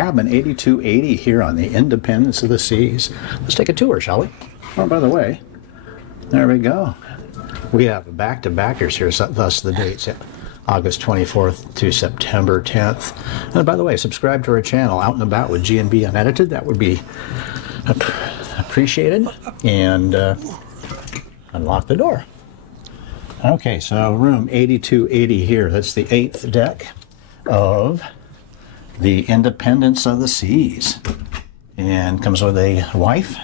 cabin 8280 here on the Independence of the Seas. Let's take a tour, shall we? Oh, by the way, there we go. We have back-to-backers here, thus the dates. August 24th to September 10th. And by the way, subscribe to our channel, Out and About with G&B Unedited. That would be appreciated. And unlock the door. Okay, so room 8280 here. That's the 8th deck of the Independence of the Seas. And comes with a wife.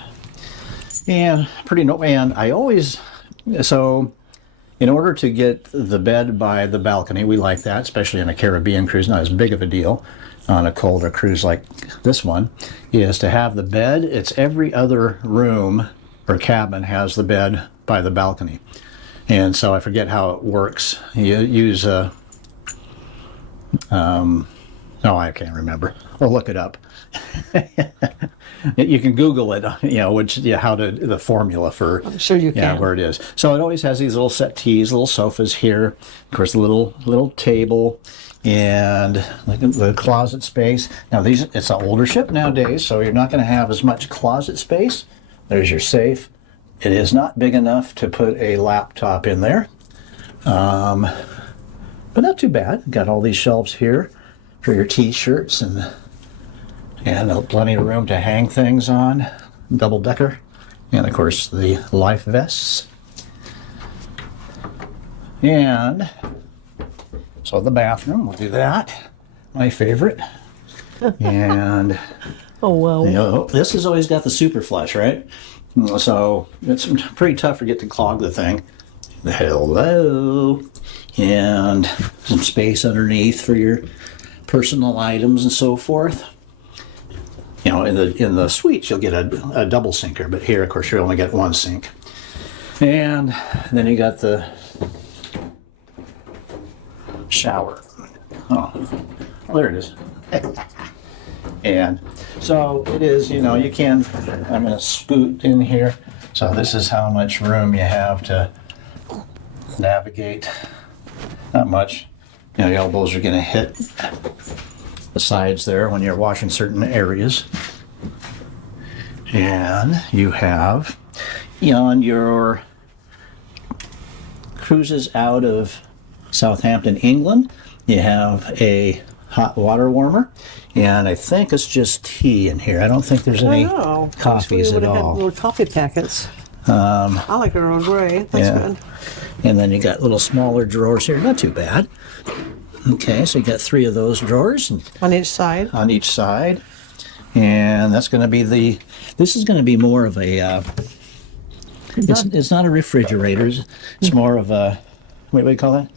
And and I always, so in order to get the bed by the balcony, we like that, especially on a Caribbean cruise, not as big of a deal on a colder cruise like this one, is to have the bed. It's every other room or cabin has the bed by the balcony. And so I forget how it works. You use oh, I can't remember. I'll look it up. You can Google it, the formula for I'm sure you can. where it is. So it always has these little settees, little sofas here, of course, a little table, and the closet space. Now it's an older ship nowadays, so you're not going to have as much closet space. There's your safe. It is not big enough to put a laptop in there, but not too bad. Got all these shelves here for your t-shirts and plenty of room to hang things on, double decker, and of course the life vests. And so the bathroom, we'll do that, my favorite. And oh well, this has always got the super flush, right? So it's pretty tough to get to clog the thing. Hello, and some space underneath for your personal items and so forth. In the suites, you'll get a double sinker, but here, of course, you only get one sink. And then you got the shower. Oh, there it is. And so it is, you can, I'm going to scoot in here. So this is how much room you have to navigate. Not much. Your elbows are going to hit the sides there when you're washing certain areas. And you have, on your cruises out of Southampton, England, you have a hot water warmer, and I think it's just tea in here. I don't think there's any coffees at all. Had little coffee packets. I like our own gray. That's good. And then you got little smaller drawers here. Not too bad. Okay, so you got 3 of those drawers. On each side? On each side. And that's going to be this is going to be more of a, it's not a refrigerator. It's more of a, what do you call that?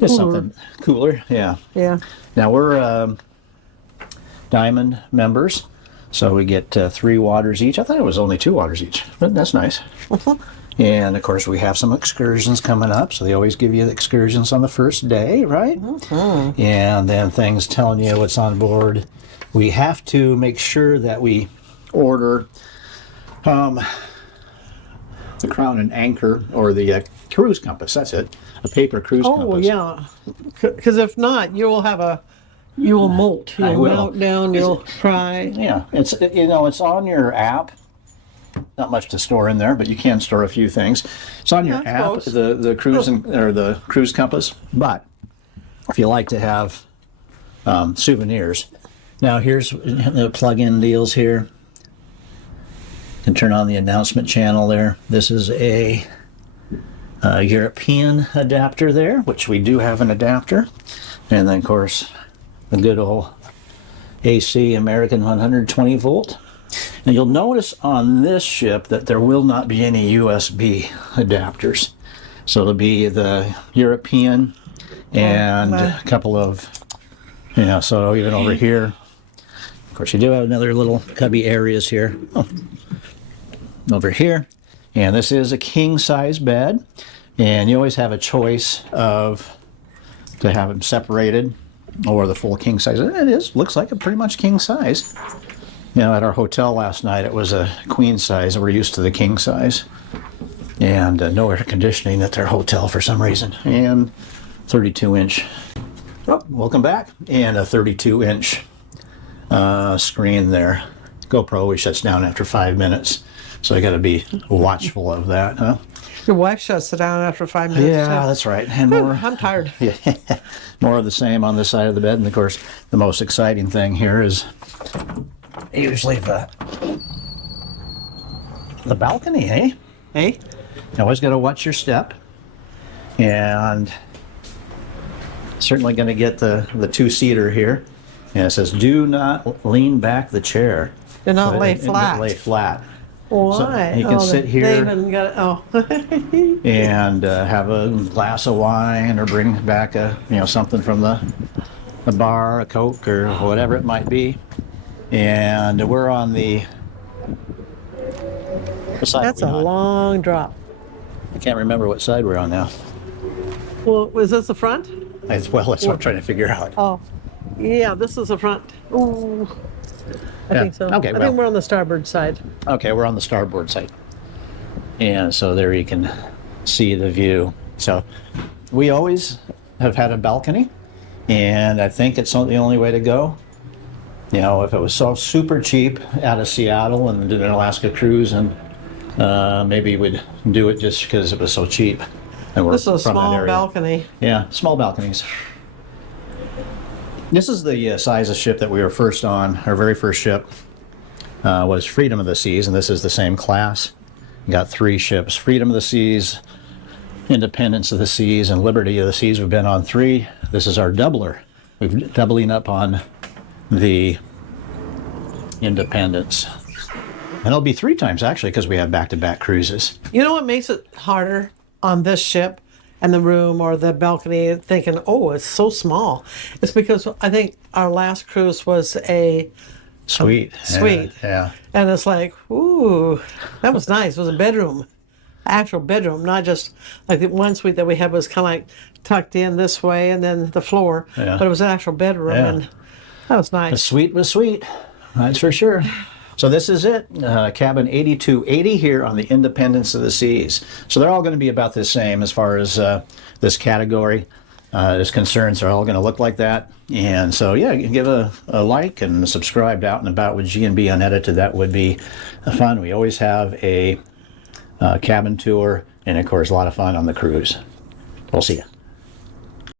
Just something cooler, yeah. Yeah. Now we're Diamond members, so we get 3 waters each. I thought it was only 2 waters each, but that's nice. And of course, we have some excursions coming up, so they always give you the excursions on the first day, right? And then things telling you what's on board. We have to make sure that we order the Crown and Anchor, or the cruise compass. That's it, a paper cruise compass. Oh yeah, because if not, you will molt. You'll melt down. You'll cry. Yeah, it's it's on your app. Not much to store in there, but you can store a few things. It's on your app, the cruise or the cruise compass. But if you like to have souvenirs, now here's the plug-in deals here. You can turn on the announcement channel there. This is a European adapter there, which we do have an adapter, and then of course the good old AC American 120 volt. And you'll notice on this ship that there will not be any USB adapters. So it'll be the European and a couple of, so even over here. Of course, you do have another little cubby areas here. Over here. And this is a king-size bed. And you always have a choice to have them separated or the full king size. It looks like a pretty much king size. At our hotel last night, it was a queen size. We're used to the king size. And no air conditioning at their hotel for some reason. And 32-inch. Oh, welcome back. And a 32-inch screen there. GoPro always shuts down after 5 minutes, so I got to be watchful of that, huh? Your wife shuts it down after 5 minutes. Yeah, too. that's right. And more, I'm tired. yeah, more of the same on this side of the bed. And of course, the most exciting thing here is usually the balcony, eh? Hey, You always got to watch your step, and certainly going to get the two-seater here. And it says, "Do not lean back the chair." do not So lay it- flat. Lay flat. Why? you can sit here- They even got And have a glass of wine, or bring back something from the bar, a Coke or whatever it might be. And we're on the. What side That's are a we on? long drop. I can't remember what side we're on now. Well, was this the front? As well, that's what I'm trying to figure out. Oh, yeah, this is the front. Ooh, I Yeah, think so. okay, I well. think we're on the starboard side. Okay, we're on the starboard side. And so there you can see the view. So we always have had a balcony, and I think it's the only way to go. If it was so super cheap out of Seattle and did an Alaska cruise, and maybe we'd do it just because it was so cheap. And we're This is a from that small area. balcony. Yeah, small balconies. This is the size of ship that we were first on. Our very first ship was Freedom of the Seas, and this is the same class. We got 3 ships: Freedom of the Seas, Independence of the Seas, and Liberty of the Seas. We've been on 3. This is our doubler. We're doubling up on the Independence. And it'll be 3 times actually, because we have back-to-back cruises. You know what makes it harder on this ship and the room or the balcony, thinking, oh, it's so small? It's because I think our last cruise was a Suite. suite. Yeah. And it's like, ooh, that was nice. It was a bedroom, actual bedroom, not just like the one suite that we had was kind of like tucked in this way and then the floor, Yeah. but it was an actual bedroom, Yeah. and that was The nice. suite was sweet. That's for sure. So this is it, cabin 8280 here on the Independence of the Seas. So they're all going to be about the same as far as this category is concerned. They're all going to look like that. And so, yeah, you can give a like and subscribe to Out and About with G&B Unedited. That would be fun. We always have a cabin tour, and of course, a lot of fun on the cruise. We'll see you.